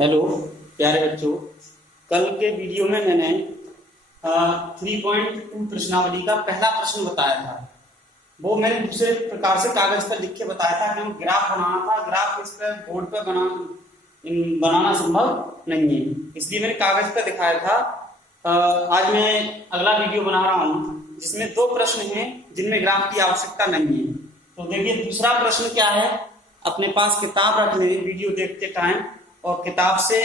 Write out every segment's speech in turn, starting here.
Hello प्यारे बच्चों, कल के वीडियो में मैंने 3.2 प्रश्नावली का पहला प्रश्न बताया था। वो मैंने दूसरे प्रकार से कागज पर लिख के बताया था कि हमें ग्राफ बनाना था। ग्राफ इस पर बोर्ड पर बनाना संभव नहीं है, इसलिए मैंने कागज पर दिखाया था। आज मैं अगला वीडियो बना रहा हूँ जिसमें दो प्रश्न हैं जिनमें ग्राफ की आवश्यकता नहीं है। तो देखिए दूसरा प्रश्न क्या है। अपने पास किताब रख लें वीडियो देखते टाइम और किताब से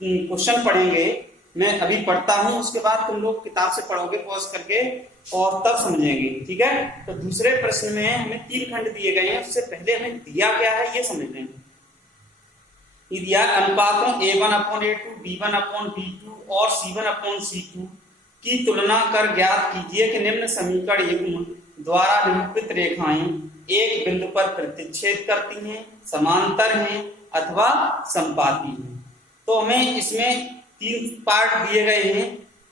क्वेश्चन पढ़ेंगे। मैं अभी पढ़ता हूं, उसके बाद तुम लोग किताब से पढ़ोगे पॉज करके और तब समझेंगे, ठीक है। तो दूसरे प्रश्न में हमें 3 खंड दिए गए हैं। उससे पहले हमें दिया क्या है ये समझ लें। ये दिया अनुपातों A1/A2, B1/B2 और C1/C2 की तुलना कर ज्ञात कीजिए कि निम्न समीकरण युग्म द्वारा निरूपित रेखाएं एक बिंदु पर प्रतिच्छेद करती हैं, समांतर हैं अथवा संपाती हैं। तो हमें इसमें 3 पार्ट दिए गए हैं।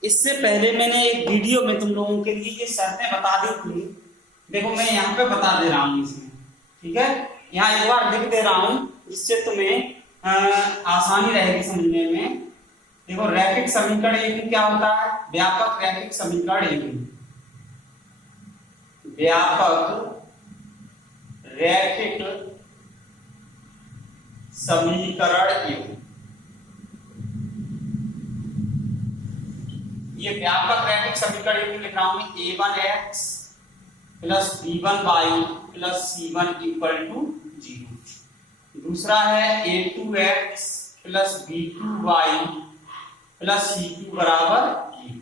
इससे पहले मैंने एक वीडियो में तुम लोगों के लिए ये शर्तें बता दी थी। देखो मैं यहाँ पे बता दे रहा हूँ इसमें, ठीक है। यहाँ एक बार लिख दे रहा हूँ जिससे तुम्हें आसानी रहेगी समझने में। देखो रैखिक समीकरण एक क्या होता है? व्यापक रैखिक समीकरण एक, व्यापक रैखिक समीकरण एक। ये व्यापक रैखिक समीकरण लिख रहा हूं मैं। A1x plus B1y plus C1 equal to 0। दूसरा है A2x plus B2y plus C2 बराबर 0।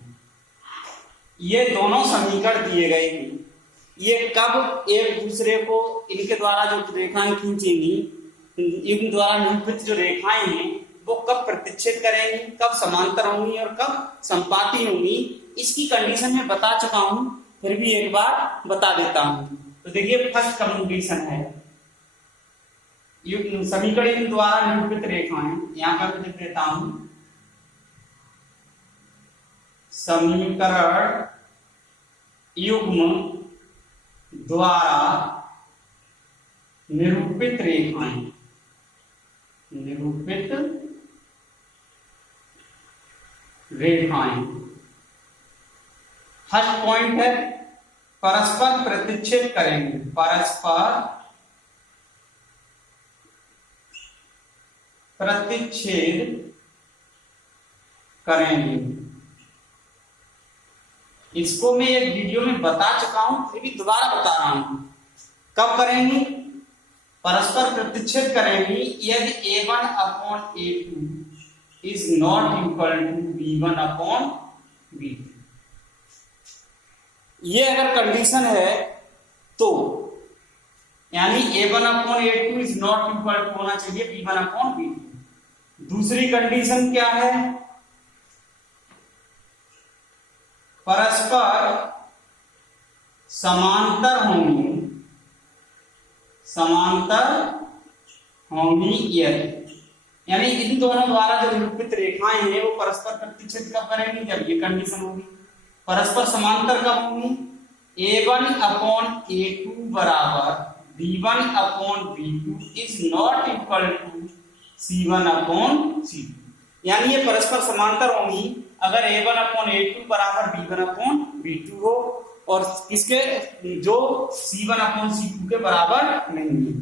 ये दोनों समीकरण दिए गए हैं। ये कब एक दूसरे को, इनके द्वारा जो रेखाएं खींचेंगी, इन द्वारा निरूपित जो रेखाएं हैं वो कब प्रतिच्छेद करेंगी, कब समांतर होंगी और कब संपाती होंगी, इसकी कंडीशन में बता चुका हूं, फिर भी एक बार बता देता हूं। तो देखिए फर्स्ट कंडीशन है समीकरण द्वारा निरूपित रेखाएं। यहां पर लिख देता हूं समीकरण युग्म द्वारा निरूपित रेखाएं, निरूपित रेखाएं। फर्स्ट पॉइंट है परस्पर प्रतिच्छेद करेंगे, परस्पर प्रतिच्छेद करेंगे। इसको मैं एक वीडियो में बता चुका हूं, फिर भी दोबारा बता रहा हूं। कब करेंगी? परस्पर प्रतिच्छेद करेंगी यदि A1/A2 is not equal to B1/B2। ये अगर कंडीशन है तो यानी A1/A2 is not equal to होना चाहिए B1/B2। दूसरी कंडीशन क्या है? परस्पर समांतर होंगी, समांतर होंगी यानी इन दोनों द्वारा जो निरूपित रेखाएं हैं वो परस्पर प्रतिच्छेद कब करेंगी? जब ये कंडीशन होगी। परस्पर समांतर कब होंगी? A1/A2 बराबर B1/B2 is not equal to C1/C2। यानी ये परस्पर समांतर होंगी अगर A1/A2 बराबर B1/B2 हो और किसके, जो C1/C2 के बराबर नहीं है,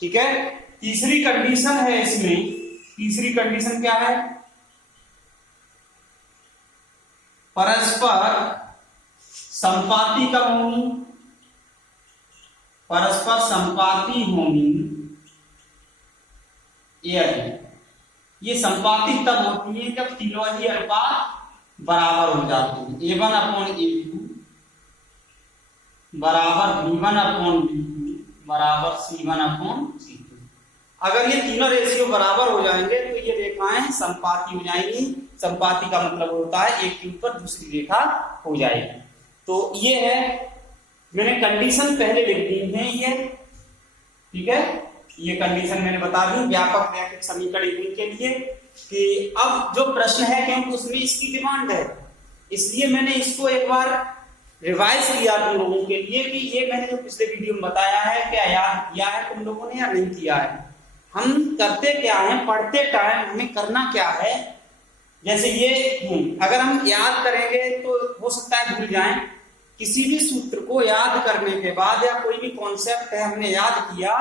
ठीक है। तीसरी कंडीशन है इसमें, तीसरी कंडीशन क्या है? परस्पर संपाती कब होंगी? परस्पर संपाती होंगी ये संपाती तब होती है जब तीनों ही अनुपात बराबर हो जाते हैं। A1/A2 बराबर B1/B2 बराबर C1/C2। अगर ये तीनों रेशियो बराबर हो जाएंगे तो ये रेखाएं संपाती हो जाएंगी। संपाती का मतलब होता है एक के ऊपर दूसरी रेखा हो जाएगी। तो ये है, मैंने कंडीशन पहले लिख दी है ये, ठीक है। ये कंडीशन मैंने बता दी व्यापक रैखिक समीकरण के लिए कि अब जो प्रश्न है क्योंकि उसमें इसकी डिमांड है, इसलिए मैंने इसको एक बार रिवाइज किया तुम लोगों के लिए कि ये मैंने जो पिछले वीडियो में बताया है क्या याद किया है तुम लोगों ने या नहीं किया है। हम करते क्या है, पढ़ते टाइम हमें करना क्या है, जैसे ये अगर हम याद करेंगे तो हो सकता है भूल जाएं। किसी भी सूत्र को याद करने के बाद या कोई भी कॉन्सेप्ट है हमने याद किया,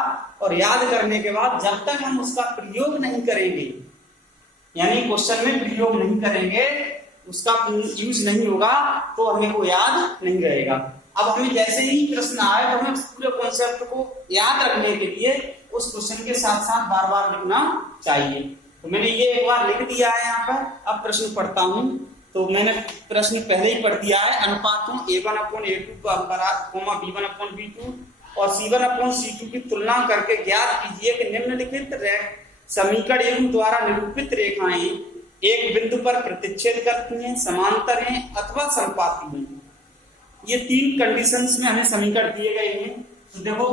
और याद करने के बाद जब तक हम उसका प्रयोग नहीं करेंगे, यानी क्वेश्चन में प्रयोग नहीं करेंगे, उसका यूज नहीं होगा, तो हमें वो याद नहीं रहेगा। अब हमें जैसे ही प्रश्न आए तो हमें पूरे कॉन्सेप्ट को याद रखने के लिए उस क्वेश्चन के साथ साथ बार बार लिखना चाहिए। तो मैंने ये एक बार लिख दिया है यहाँ पर। अब प्रश्न पढ़ता हूं। तो मैंने प्रश्न पहले ही पढ़ दिया है। अनुपातों a1/a2 कोमा b1/b2 और c1/c2 की तुलना करके ज्ञात कीजिए कि निम्नलिखित समीकरण एवं द्वारा निरूपित रेखाएं एक बिंदु पर प्रतिच्छेद करती हैं, समांतर हैं अथवा संपाती हैं। ये तीन कंडीशंस में हमें समीकरण दिए गए हैं। तो देखो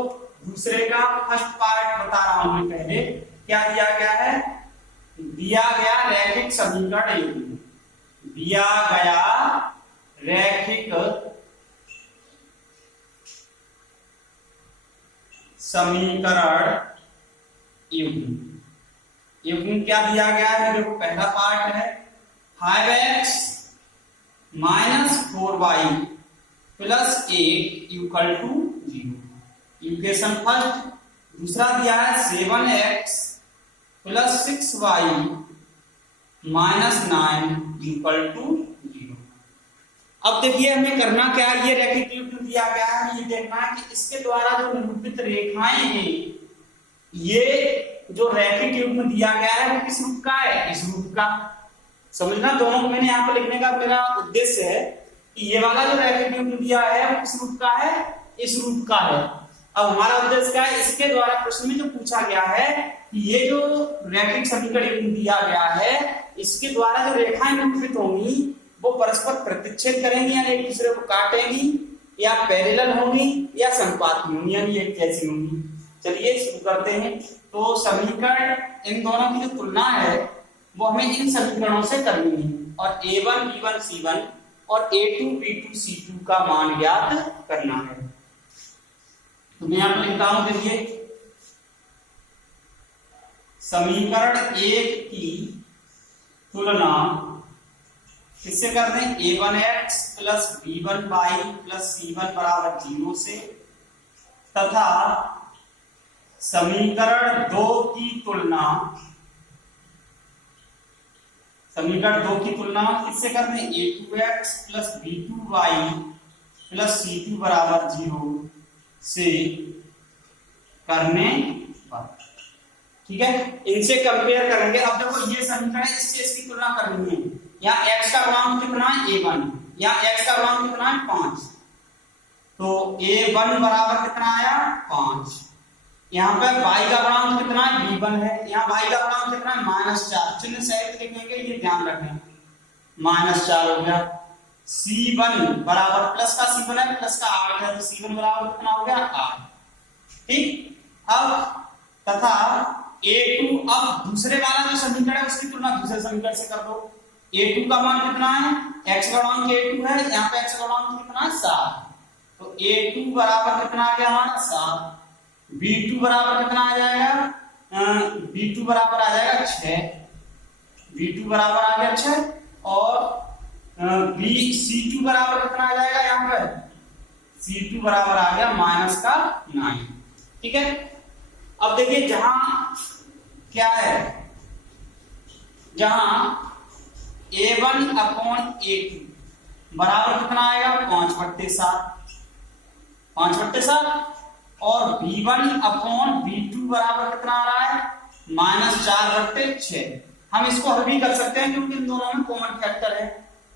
दूसरे का फर्स्ट पार्ट बता रहा हूं मैं पहले। क्या दिया गया है? दिया गया रैखिक समीकरण, दिया गया रैखिक समीकरण युग्म क्या दिया गया है? देखो पहला पार्ट है 5x - 4y + 8 = 0, इक्वेशन फर्स्ट। दूसरा दिया है 7x + 6y - 9 = 0। अब देखिए हमें करना क्या है, ये रैखिक युग्म दिया गया है, ये देखना है कि इसके द्वारा जो निरूपित रेखाएं हैं, ये जो रैखिक युग्म दिया गया है वो किस रूप का है? इस रूप का। समझना, दोनों को मैंने यहाँ पे लिखने का मेरा उद्देश्य है कि ये वाला जो रैखिक युग्म दिया है वो किस रूप का है? इस रूप का है। अब हमारा उद्देश्य क्या है? इसके द्वारा प्रश्न में जो पूछा गया है कि ये जो रैखिक समीकरण युग्म दिया गया है, इसके द्वारा जो रेखाएं निरूपित होंगी वो परस्पर प्रतिच्छेद करेंगी, यानी एक दूसरे को काटेंगी, या पैरेलल होंगी, या संपाती होंगी, यानी एक जैसी होंगी। चलिए शुरू करते हैं। तो समीकरण, इन दोनों की जो तुलना है वो हमें इन समीकरणों से करनी है, और a1 b1 c1 और a2 b2 c2 का मान ज्ञात करना है। तो मैं यहां पर लिखता हूं, देखिए समीकरण 1 की तुलना किससे कर दें? a1x + b1y + c1 = 0 से, तथा समीकरण 2 की तुलना किससे कर दें? a2x + b2y + c2 = 0 से करने पर। ठीक है, इनसे कंपेयर करेंगे। अब देखो ये समीकरण, इससे इसकी तुलना करनी है। यहाँ x का गुणांक कितना है? a1, यहाँ x का गुणांक कितना है? 5। तो a1 बराबर कितना आया? 5। यहाँ पे y का गुणांक कितना है? b1 है। यहाँ y का गुणांक कितना है? -4। चिन्ह सहित लिखेंगे, ये ध्यान रखें, -4 हो गया। c1 बराबर प्लस का c1 है, प्लस का 8 है, तो c1 बराबर कितना हो गया? 8। ठीक। अब तथा a2, अब दूसरे वाला जो समीकरण है उसकी तुलना दूसरे समीकरण से कर दो। a2 का मान कितना है? x का गुणांक a2 है, यहाँ पे x का गुणांक कितना है? 7। तो a2 बराबर कितना आ गया हमारा? 7। b2 बराबर कितना आ जाएगा? b2 बराबर आ जाएगा 6। b2 बराबर आ गया 6, और c2 बराबर कितना आ जाएगा? यहाँ पर c2 बराबर आ गया -9। ठीक है। अब देखिए जहां क्या है, जहां a1/a2 बराबर कितना आएगा? 5/7, और b1/b2 बराबर कितना आ रहा है? -4/6। हम इसको हल भी कर सकते हैं क्योंकि इन दोनों में कॉमन फैक्टर है।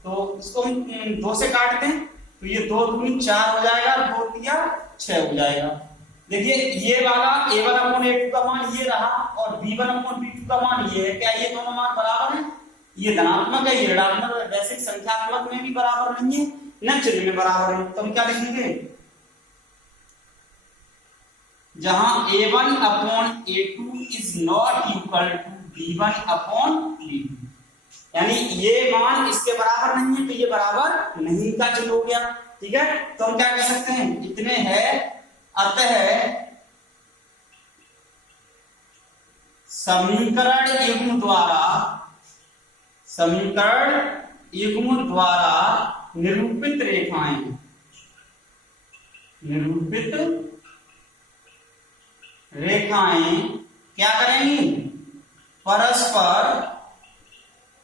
तो इसको हम 2 से काट दें, तो ये 2 दूनी 4 हो जाएगा, 2 दिया 6 हो जाएगा। देखिए ये वाला a1/a2 का मान ये रहा, और b1/b2 का मान ये है। क्या ये दोनों मान बराबर हैं? ये धनात्मक है, ये ऋणात्मक है। वैसे संख्यात्मक में भी बराबर नहीं है, न चिन्ह में बराबर है। तो हम क्या लिखेंगे? जहां a1/a2 is not equal to b1/b2, यानी ये मान इसके बराबर नहीं है, तो ये बराबर नहीं का चिन्ह हो गया। ठीक है, तो हम क्या कह सकते हैं? इतने है, अतः समीकरण युग्म द्वारा निरूपित रेखाएं क्या करेंगी? परस्पर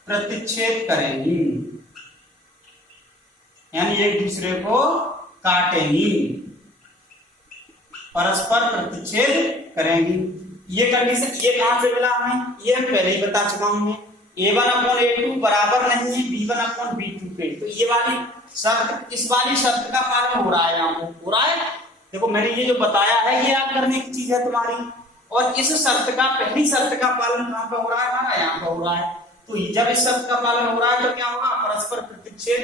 प्रतिच्छेद करेंगी, यानी एक दूसरे को काटेंगी, परस्पर प्रतिच्छेद करेंगी। ये कंडीशन ये कहां से मिला हमें? ये पहले ही बता चुका हूं मैं। A1/A2 बराबर नहीं है B1/B2 के। तो ये वाली शर्त, इस वाली शर्त का पालन हो रहा है, यहाँ पे हो रहा है। देखो मैंने ये जो बताया है ये याद करने की चीज है तुम्हारी, और इस शर्त का, पहली शर्त का पालन कहां पे हो रहा है? हमारा यहाँ पे हो रहा है। तो जब इस शर्त का पालन हो रहा है तो क्या होगा? परस्पर प्रतिच्छेद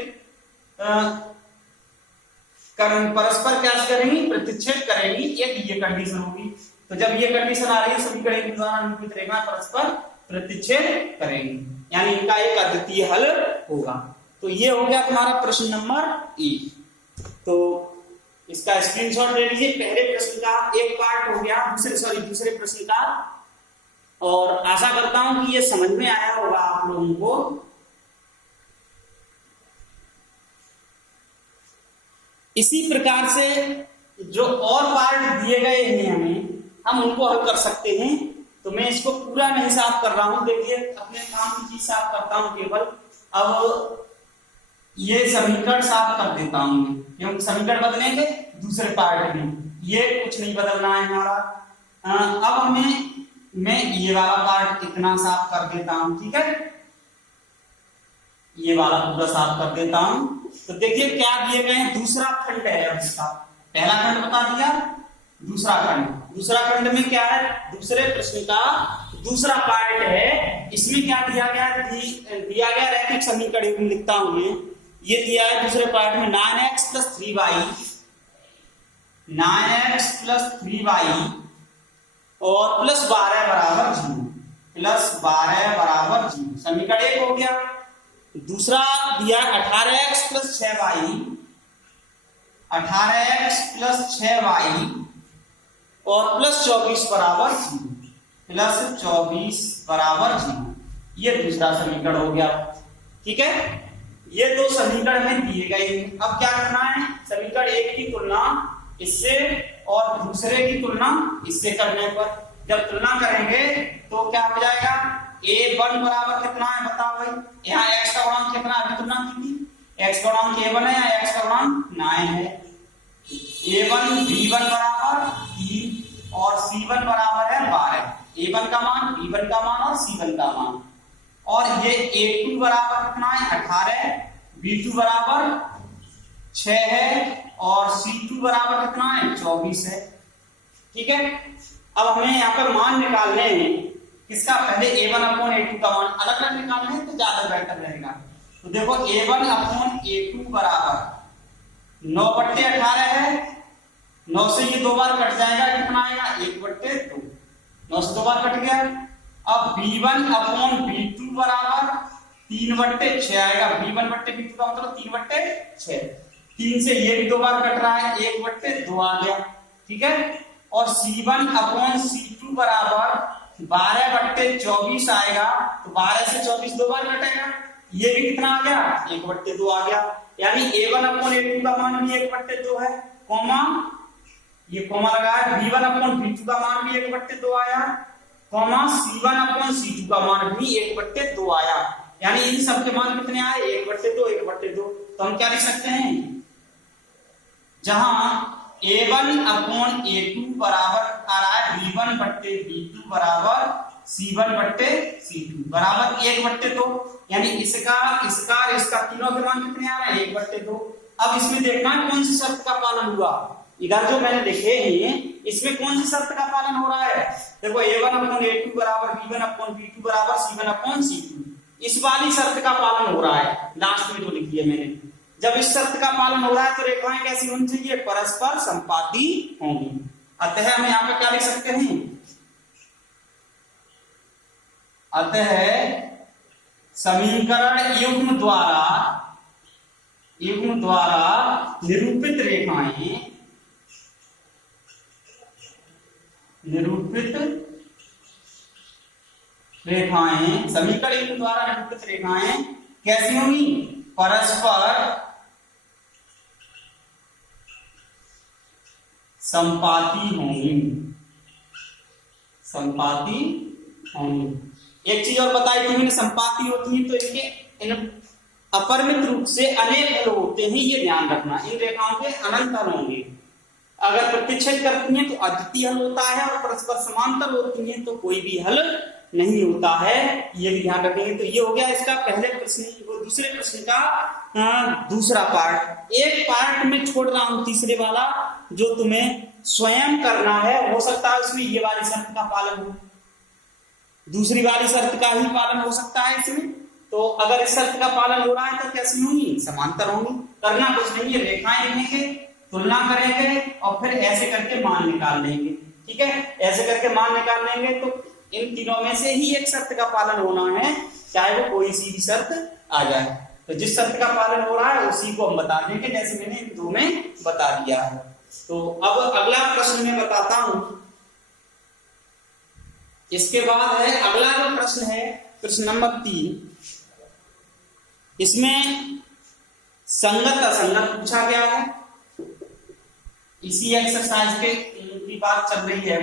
परस्पर क्या करेंगी? प्रतिच्छेद करेंगी, एक ये कंडीशन होगी। तो जब ये कंडीशन आ रही है समीकरण द्वारा निरूपित रेखा परस्पर प्रतिच्छेद करेंगी, यानी इनका एक अद्वितीय हल होगा। तो ये हो गया तुम्हारा प्रश्न नंबर 1। तो इसका स्क्रीनशॉट ले लीजिए। पहले प्रश्न का एक पार्ट हो गया, दूसरे प्रश्न का, और आशा करता हूं कि ये समझ में आया होगा आप लोगों को। इसी प्रकार से जो और पार्ट दिए गए हैं हमें, हम उनको हल कर सकते हैं। तो मैं इसको पूरा नहीं साफ कर रहा हूं, देखिए अपने काम की चीज साफ करता हूं केवल। अब ये समीकरण साफ कर देता हूं मैं, क्योंकि समीकरण बदलेंगे दूसरे पार्ट में, ये कुछ नहीं बदलना है हमारा। अब मैं ये वाला पार्ट इतना साफ कर देता हूं, ठीक है? ये वाला पूरा साफ कर देता हूं। तो देखिए क्या दिए गए हैं, दूसरा खंड है। अब इसका पहला खंड बता दिया, दूसरा खंड में क्या है? दूसरे प्रश्न का दूसरा पार्ट है। इसमें क्या दिया गया? दिया गया रैखिक समीकरण लिखता हूं मैं। ये दिया है दूसरे पार्ट में 9x + 3y और +12 बराबर 0। समीकरण 1 हो गया। दूसरा दिया 18x + 6y और +24 बराबर 0। ये दूसरा समीकरण हो गया, ठीक है? ये दो समीकरण में दिए गए। अब क्या करना है? समीकरण 1 की तुलना इससे और दूसरे की तुलना इससे करने पर जब तुलना करेंगे तो क्या हो जाएगा? A1 बराबर कितना है बताओ भाई? यहाँ x का गुणांक कितना? अभी तुलना की थी, x का गुणांक A1 है या x का गुणांक 9 है। A1 B1 बराबर 3 और C1 बराबर है 12। A1 का मान, B1 का मान और C1 का मान। और ये A2 बराबर कितना है? 18, B2 बराबर 6 है और C2 बराबर कितना है? 24 है, ठीक है? अब हमें यहाँ पर मान निकालने हैं। किसका? पहले A1/A2 का मान अलग अलग निकालने हैं तो ज्यादा बेहतर रहेगा। तो देखो A1/A2 बराबर 9/18 है। 9 से ये 2 बार कट जाएगा, कितना आएगा? 1/2। 9 से 2 बार कट गया। अब B1/B2 बराबर 3/6 आएगा। B1/B2 का मतलब 3/6। 3 से ये भी 2 बार कट रहा है, 1/2 आ गया, ठीक है? और C1/C2 बराबर 12/24 आएगा। तो 12 से 24 2 बार कटेगा, ये भी कितना आ गया? 1/2 आ गया। यानी A1/A2 का मान भी 1/2 है, कॉमा ये कॉमा लगा है। B1/B2 का मान भी 1/2 आया, कॉमा C1/C2 का मान भी 1/2 आया। यानी इन सब के मान कितने आए? 1/2 1/2। तो हम क्या लिख सकते हैं? जहां A1/A2 बराबर आ रहा है B1/B2 बराबर C1/C2 बराबर 1/2। यानी इसका तीनों के मान कितने आ रहे हैं? 1/2। अब इसमें देखना है कौन सी शर्त का पालन हुआ। इधर जो मैंने लिखे हैं इसमें कौन सी शर्त का पालन हो रहा है? देखो A1/A2 बराबर B1/B2 बराबर C1/C2, इस वाली शर्त का पालन हो रहा है। लास्ट में जो लिखी है मैंने, जब इस शर्त का पालन हो रहा है तो रेखाएं कैसी होनी चाहिए? परस्पर संपाती होंगी। अतः हम यहाँ पे क्या लिख सकते हैं? अतः समीकरण युग्म द्वारा निरूपित रेखाएं, समीकरण युग्म द्वारा निरूपित रेखाएं कैसी होंगी? परस्पर संपाती होंगी, संपाती होंगी। एक चीज और बताई थी मैंने, संपाती होती है तो इनके इन अपरिमित रूप से अनेक हल होते हैं, ये ध्यान रखना। इन रेखाओं के अनंत हल होंगे। अगर प्रतिच्छेद करती हैं तो अद्वितीय हल होता है, और परस्पर समांतर होती हैं तो कोई भी हल नहीं होता है, ये भी ध्यान रखेंगे। तो ये हो गया इसका पहले प्रश्न। वो दूसरे प्रश्न का दूसरा पार्ट। एक पार्ट में छोड़ रहा हूं, तीसरे वाला जो तुम्हें स्वयं करना है। हो सकता है उसमें ये वाली शर्त का पालन हो, दूसरी वाली शर्त का ही पालन हो सकता है इसमें। तो अगर इस शर्त का पालन हो रहा है तो कैसी होंगी? समांतर होंगी। करना कुछ नहीं है, रेखाएं लिखेंगे, तुलना करेंगे और फिर ऐसे करके मान निकाल लेंगे। ठीक है, ऐसे करके मान निकाल लेंगे तो इन तीनों में से ही एक शर्त का पालन होना है, चाहे वो कोई सी भी शर्त आ जाए। तो जिस शर्त का पालन हो रहा है उसी को हम बता देंगे, जैसे मैंने इन दो में बता दिया है। तो अब अगला प्रश्न मैं बताता हूं। इसके बाद है अगला जो प्रश्न है, प्रश्न नंबर 3। इसमें संगत असंगत पूछा गया है। इसी एक्सरसाइज के की बात चल रही है।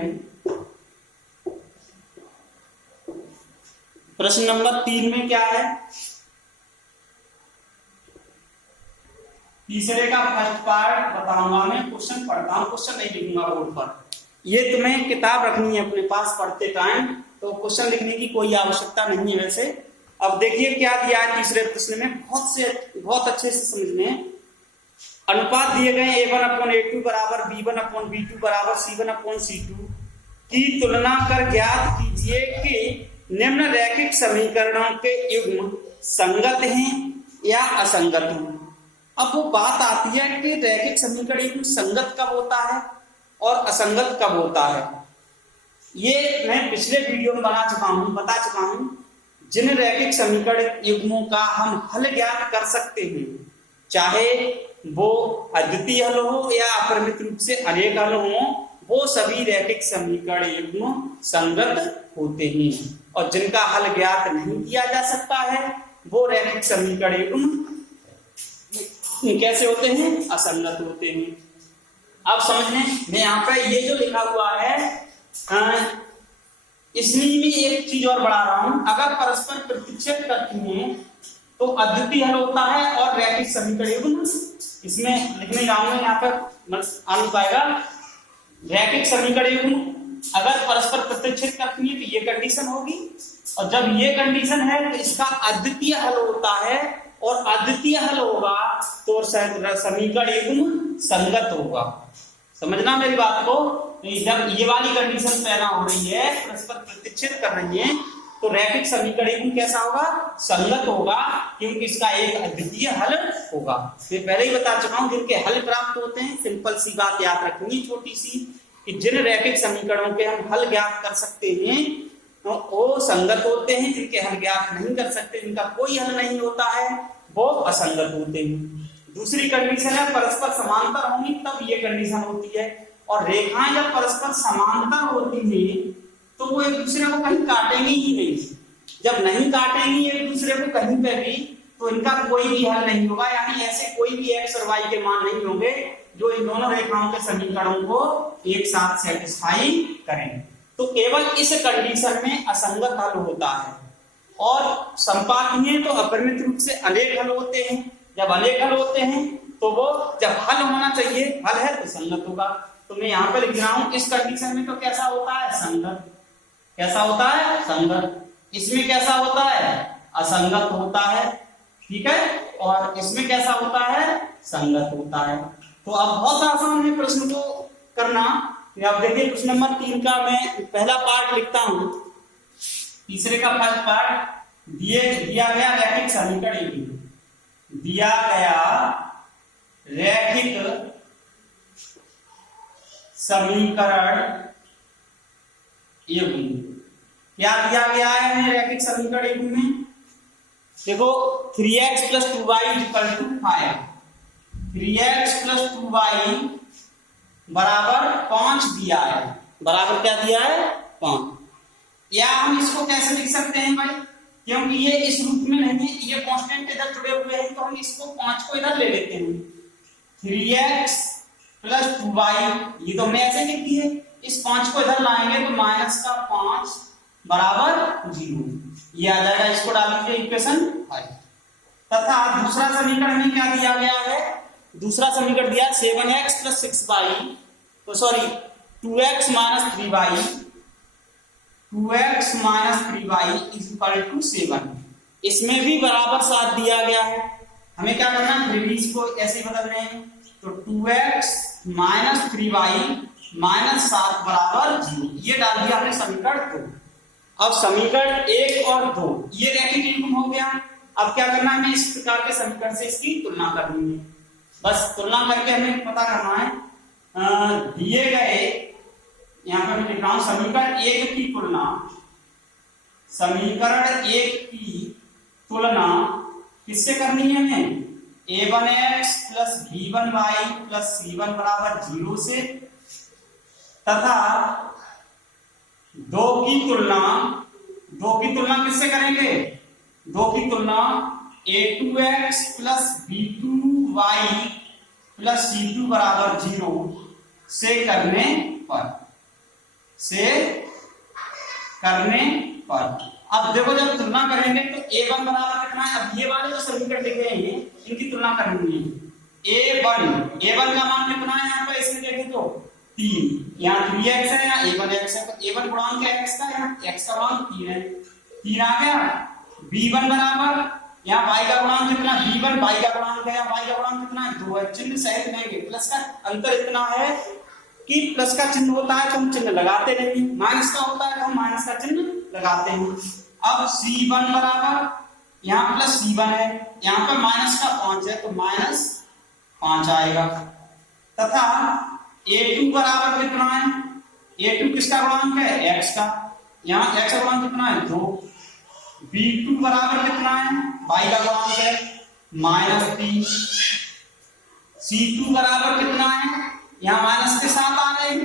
प्रश्न नंबर 3 में क्या है? तीसरे का फर्स्ट पार्ट बताऊंगा मैं, क्वेश्चन पढ़ता हूं, क्वेश्चन नहीं लिखूंगा बोर्ड पर। ये तुम्हें किताब रखनी है अपने पास पढ़ते टाइम, तो क्वेश्चन लिखने की कोई आवश्यकता नहीं है वैसे। अब देखिए क्या दिया है तीसरे प्रश्न में, बहुत अच्छे से समझने। अनुपात दिए गए A1/A2 बराबर B1/B2 बराबर C1/C2 की तुलना कर ज्ञात कीजिए कि निम्न रैखिक समीकरणों के युग्म संगत हैं या असंगत हैं। अब वो बात आती है कि रैखिक समीकरण युग्म संगत कब होता है और असंगत कब होता है। ये मैं पिछले वीडियो में बता चुका हूं। जिन रैखिक समीकरण युग्मों का हम हल ज्ञात कर सकते हैं, चाहे वो अद्वितीय हल हो या अपरिमित रूप से अनेक हल हो, वो सभी रैखिक समीकरण युग्म संगत होते हैं। और जिनका हल ज्ञात नहीं किया जा सकता है वो रैखिक समीकरण युग्म कैसे होते हैं? असंगत होते हैं। अब समझने में यहाँ पे ये जो लिखा हुआ है, इसमें भी एक चीज और बढ़ा रहा हूं। अगर परस्पर प्रतिच्छेद करती हैं तो अद्वितीय हल होता है और रैखिक समीकरण युग्म, इसमें लिखने जाऊंगा यहाँ पर आ नहीं पाएगा। रैखिक समीकरण युग्म अगर परस्पर प्रतिच्छेद करती है तो ये कंडीशन होगी, और जब ये कंडीशन है तो इसका अद्वितीय हल होता है, और अद्वितीय हल होगा तो समीकरण युग्म संगत होगा। समझना मेरी बात को। जब ये वाली कंडीशन पैदा हो रही है, परस्पर प्रतिच्छेद कर रही है, तो रैखिक समीकरण युग्म कैसा होगा? संगत होगा, क्योंकि इसका एक अद्वितीय हल होगा। मैं पहले ही बता चुका हूं, जिनके हल प्राप्त होते हैं, सिंपल सी बात याद रखनी छोटी सी, कि जिन रैखिक समीकरणों के हम हल ज्ञात कर सकते हैं तो वो संगत होते हैं। जिनके हल ज्ञात नहीं कर सकते, जिनका कोई हल नहीं होता है, वो असंगत होते हैं। दूसरी कंडीशन है परस्पर समांतर होंगी, तब ये कंडीशन होती है। और रेखाएं जब परस्पर समांतर होती हैं तो वो एक दूसरे को कहीं काटेंगी ही नहीं। जब नहीं काटेंगी एक दूसरे को कहीं पे भी, तो इनका कोई भी हल नहीं होगा। यानी ऐसे कोई भी एक्स और वाई के मान नहीं होंगे जो इन दोनों रेखाओं के समीकरणों को एक साथ सेटिस्फाई करें। तो केवल इस कंडीशन में असंगत हल होता है। और संपातीय तो अपरिमित रूप से अनेक हल होते हैं। जब अनेक हल होते हैं तो वो जब हल होना चाहिए, हल है तो संगत होगा। तो मैं यहाँ पे लिख रहा हूं, इस कंडीशन में तो कैसा होता है? संगत। कैसा होता है? संगत। इसमें कैसा होता है? असंगत होता है। ठीक है, और इसमें कैसा होता है? संगत होता है। तो अब बहुत आसान है प्रश्न को करना। आप देखिए प्रश्न नंबर 3 का मैं पहला पार्ट लिखता हूं। तीसरे का फर्स्ट पार्ट दिया गया रैखिक समीकरण युग्म, दिया गया रैखिक समीकरण युग्म। क्या दिया गया है रैखिक समीकरण युग्म में? देखो 3x + 2y = 5, 3x + 2y बराबर 5 दिया है। बराबर क्या दिया है? 5। या हम इसको कैसे लिख सकते हैं भाई, क्योंकि ये इस रूप में नहीं है, ये कांस्टेंट इधर जुड़े हुए हैं, तो हम इसको 5 को इधर ले लेते हैं। 3x प्लस 2y, ये तो हमने ऐसे लिख दी है, इस 5 को इधर लाएंगे तो माइनस का 5 बराबर 0, ये आ जाएगा। इसको डाल दीजिए इक्वेशन 5। तथा दूसरा समीकरण में क्या दिया गया है, दूसरा समीकरण दिया 7x प्लस 6y, तो sorry 2x minus 3y, 2x minus 3y is equal to 7। इसमें भी बराबर 7 दिया गया है। हमें क्या करना है, ग्रेडियंट्स को ऐसे ही बदल रहे हैं, तो 2x माइनस 3y माइनस 7 बराबर 0, ये डाल दिया हमने समीकरण 2। अब समीकरण 1 और 2 ये रैखिक युग्म हो गया। अब क्या करना है, हमें इस प्रकार के समीकरण से इसकी तुलना करनी है। बस तुलना करके हमें पता करना है, दिए गए यहां पर मैं लिख रहा हूं समीकरण 1 की तुलना, समीकरण 1 की तुलना किससे करनी है हमें, a1x plus b1y plus c1 बराबर 0 से, तथा 2 की तुलना किससे करेंगे, 2 की तुलना a2x plus b2y plus c2 बराबर 0 से करने पर। अब देखो जब तुलना करेंगे तो a1 बराबर कितना है, अब ये वाले जो समीकरण दिख रहे हैं इनकी तुलना करनी है। a1 का मान कितना है यहाँ पे, इसमें देखें तो 3, यहाँ 3x है, यहाँ a1x है, तो a1 गुणांक है x का, यहाँ x का मान 3 है, 3 आ गया। b1 बराबर, यहाँ y का गुणांक कितना, b1 y का गुणांक है, यहाँ y का गुणांक कितना है 2 है, चिन्ह सहित लेंगे, प्लस का अंतर इतना है कि प्लस का चिन्ह होता है तो हम चिन्ह लगाते नहीं, माइनस का होता है तो हम माइनस का चिन्ह लगाते हैं। अब c1 बराबर, यहाँ प्लस c1 है, यहाँ पर माइनस का 5 है तो माइनस 5 आएगा। तथा a2 बराबर कितना है, a2 किसका गुणांक है, x का, यहाँ x का गुणांक कितना है 2। b2 बराबर कितना है, y का गुणांक है -3। c2 बराबर कितना है, यहाँ माइनस के साथ आ रहे हैं,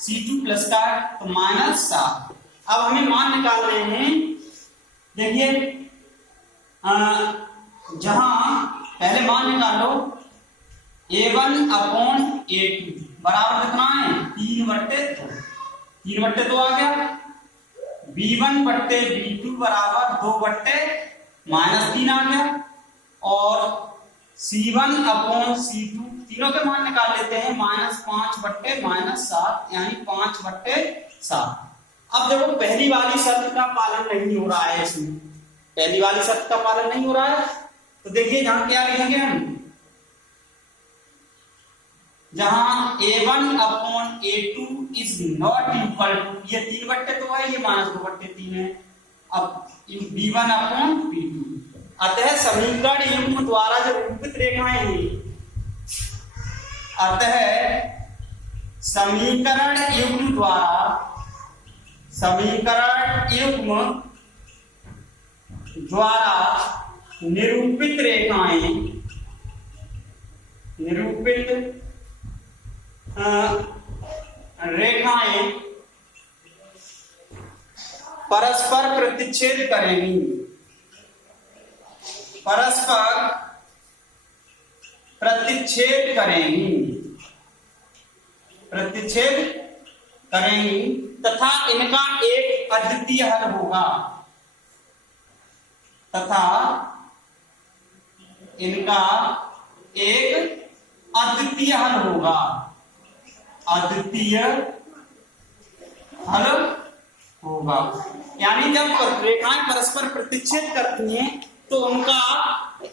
c2 प्लस का है तो -7। अब हमें मान निकालने हैं, देखिए जहां पहले मान निकालो a1 अपॉन a2 बराबर कितना है 3/2 आ गया। b1 बट्टे b2 बराबर 2/-3 आ गया। और c1 अपॉन c2 तीनों के मान निकाल लेते हैं, -5/-7 यानी 5/7। अब देखो पहली वाली शर्त का पालन नहीं हो रहा है, इसमें पहली वाली शर्त का पालन नहीं हो रहा है, तो देखिए जहां क्या लिखेंगे हम, जहां a1 upon a2 is not equal to, ये 3/2 है, ये -2/3 है। अब b1 अपॉन b2, अतः समीकरण युग्म द्वारा जो निरूपित रेखाएं हैं, अतः समीकरण युग्म द्वारा निरूपित रेखाएं परस्पर प्रतिच्छेद करेंगी, तथा इनका एक अद्वितीय हल होगा, यानी जब रेखाएं परस्पर प्रतिच्छेद करती हैं तो उनका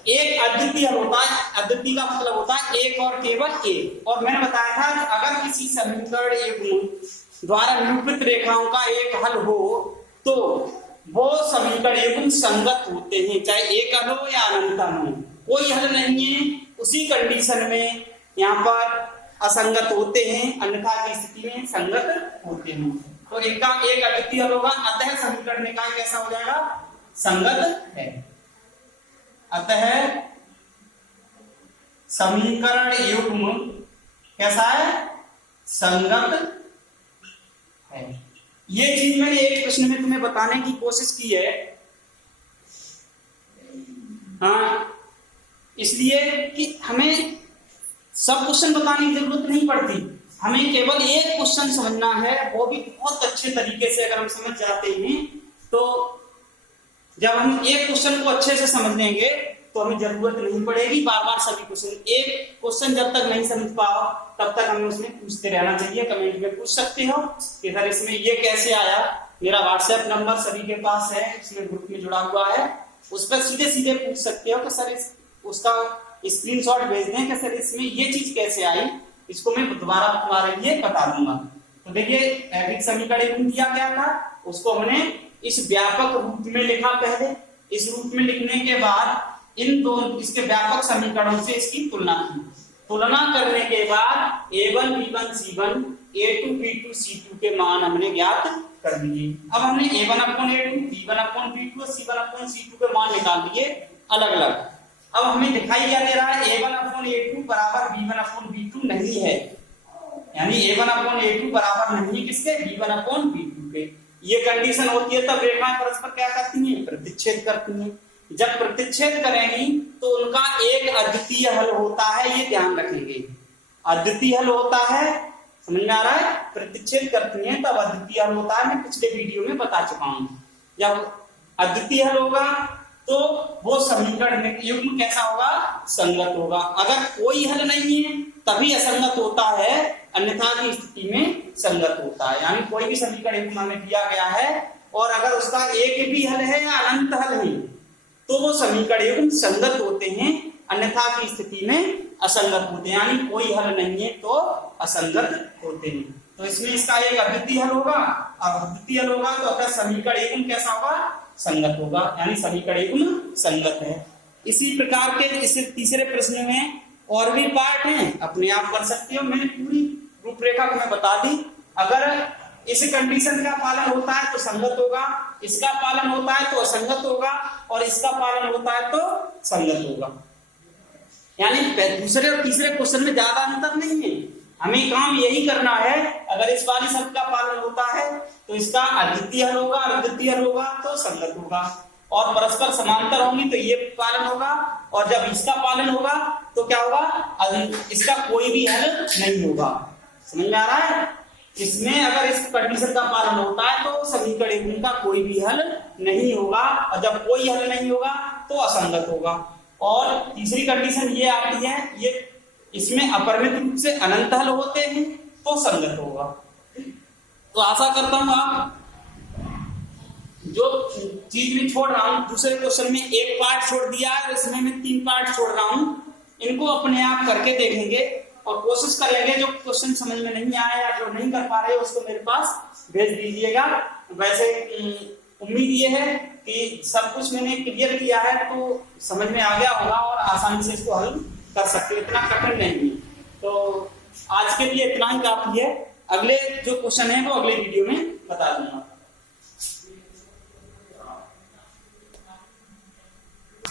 एक अद्वितीय होता है। अद्वितीय का मतलब होता है एक और केवल एक। और मैंने बताया था कि अगर किसी समीकरण युग्म द्वारा निरूपित रेखाओं का एक हल हो तो वो समीकरण युग्म संगत होते हैं, चाहे एक हल हो या अनंत हो, कोई हल नहीं है उसी कंडीशन में यहाँ पर असंगत होते हैं, अन्यथा की स्थिति में संगत होते हैं। तो इनका एक अद्वितीय हल होगा, अतः समीकरण निकाय कैसा हो जाएगा, संगत है। अतः समीकरण युग्म कैसा है, संगत है। ये चीज मैंने एक प्रश्न में तुम्हें बताने की कोशिश की है। हाँ, इसलिए कि हमें सब क्वेश्चन बताने की जरूरत नहीं पड़ती, हमें केवल एक क्वेश्चन समझना है, वो भी बहुत अच्छे तरीके से अगर हम समझ जाते हैं तो जब हम एक क्वेश्चन को अच्छे से समझ लेंगे तो हमें जरूरत नहीं पड़ेगी बार बार सभी क्वेश्चन। एक क्वेश्चन जब तक नहीं समझ पाओ तब तक हमें उसमें पूछते रहना चाहिए। कमेंट में पूछ सकते हो कि सर इसमें ये कैसे आया। मेरा व्हाट्सएप नंबर सभी के पास है, इसमें ग्रुप में जुड़ा हुआ है, उस पर सीधे सीधे पूछ सकते हो कि सर उसका स्क्रीनशॉट भेज दें कि सर इसमें ये चीज कैसे आई, इसको मैं दोबारा तुम्हारे लिए बता दूंगा। तो देखिए रैखिक समीकरण दिया गया था, उसको हमने इस व्यापक रूप में लिखा पहले, इस रूप में लिखने के बाद इन दोनों इसके व्यापक समीकरणों से इसकी तुलना की। तुलना करने के बाद a1 b1 c1 a2 b2 c2 के मान हमने ज्ञात कर दिए। अब हमने a1/a2 b1/b2 और c1/c2 के मान निकाल दिए अलग अलग। अब हमें दिखाई क्या दे रहा है, a1/a2 बराबर b1/b2 नहीं है, यानी a1/a2 बराबर नहीं किसके, b1/b2 के। ये कंडीशन होती है तब रेखाएं परस्पर क्या करती हैं, प्रतिच्छेद करती हैं। जब प्रतिच्छेद करेंगी तो उनका एक अद्वितीय हल होता है, ये ध्यान रखेंगे, अद्वितीय हल होता है। समझ में आ रहा है, प्रतिच्छेद करती हैं तब अद्वितीय हल होता है, मैं पिछले वीडियो में बता चुका हूं। जब अद्वितीय हल होगा तो वो समीकरण युग्म कैसा होगा, संगत होगा। अगर कोई हल नहीं है तभी असंगत होता है, अन्यथा की स्थिति में संगत होता है। यानी कोई भी समीकरण युग्म हमें दिया गया है और अगर उसका एक भी हल है या अनंत हल है तो वो समीकरण युग्म संगत होते हैं, अन्यथा की स्थिति में असंगत होते हैं। यानी कोई हल नहीं है तो असंगत होते हैं। तो इसमें इसका एक अद्वितीय हल होगा, और अद्वितीय हल होगा तो अगर समीकरण युग्म कैसा होगा, संगत होगा, यानी समीकरण युग्म संगत है। इसी प्रकार के इस तीसरे प्रश्न में और भी पार्ट हैं, अपने आप कर सकते हो। मैंने पूरी रूपरेखा को मैं बता दी। अगर इस कंडीशन का पालन होता है तो संगत होगा, इसका पालन होता है तो असंगत होगा, और इसका पालन होता है तो संगत होगा। यानी दूसरे और तीसरे क्वेश्चन में ज्यादा अंतर नहीं है, हमें काम यही करना है। अगर इस वाली शब्द का पालन होता है तो इसका अद्वितीय हल होगा, और अद्वितीय हल होगा तो संगत होगा, और परस्पर समांतर होंगी तो ये पालन होगा, और जब इसका पालन होगा तो क्या होगा, इसका कोई भी हल नहीं होगा। समझ में आ रहा है, इसमें अगर इस कंडीशन का पालन होता है तो समीकरण युग्म का कोई भी हल नहीं होगा, और जब कोई हल नहीं होगा तो असंगत होगा। और तीसरी कंडीशन ये आती है, ये इसमें अपरिमित रूप से अनंत हल होते हैं तो संगत होगा। तो आशा करता हूं आप जो चीज में छोड़ रहा हूं, दूसरे क्वेश्चन में एक पार्ट छोड़ दिया है, इसमें मैं 3 पार्ट छोड़ रहा हूं, इनको अपने आप करके देखेंगे और कोशिश करेंगे। जो क्वेश्चन समझ में नहीं आया या जो नहीं कर पा रहे उसको मेरे पास भेज दीजिएगा। वैसे उम्मीद ये है कि सब कुछ मैंने क्लियर किया है तो समझ में आ गया होगा और आसानी से इसको हल कर सकते, इतना कठिन नहीं है। तो आज के लिए इतना ही काफी है, अगले जो क्वेश्चन है वो अगले वीडियो में बता दूंगा।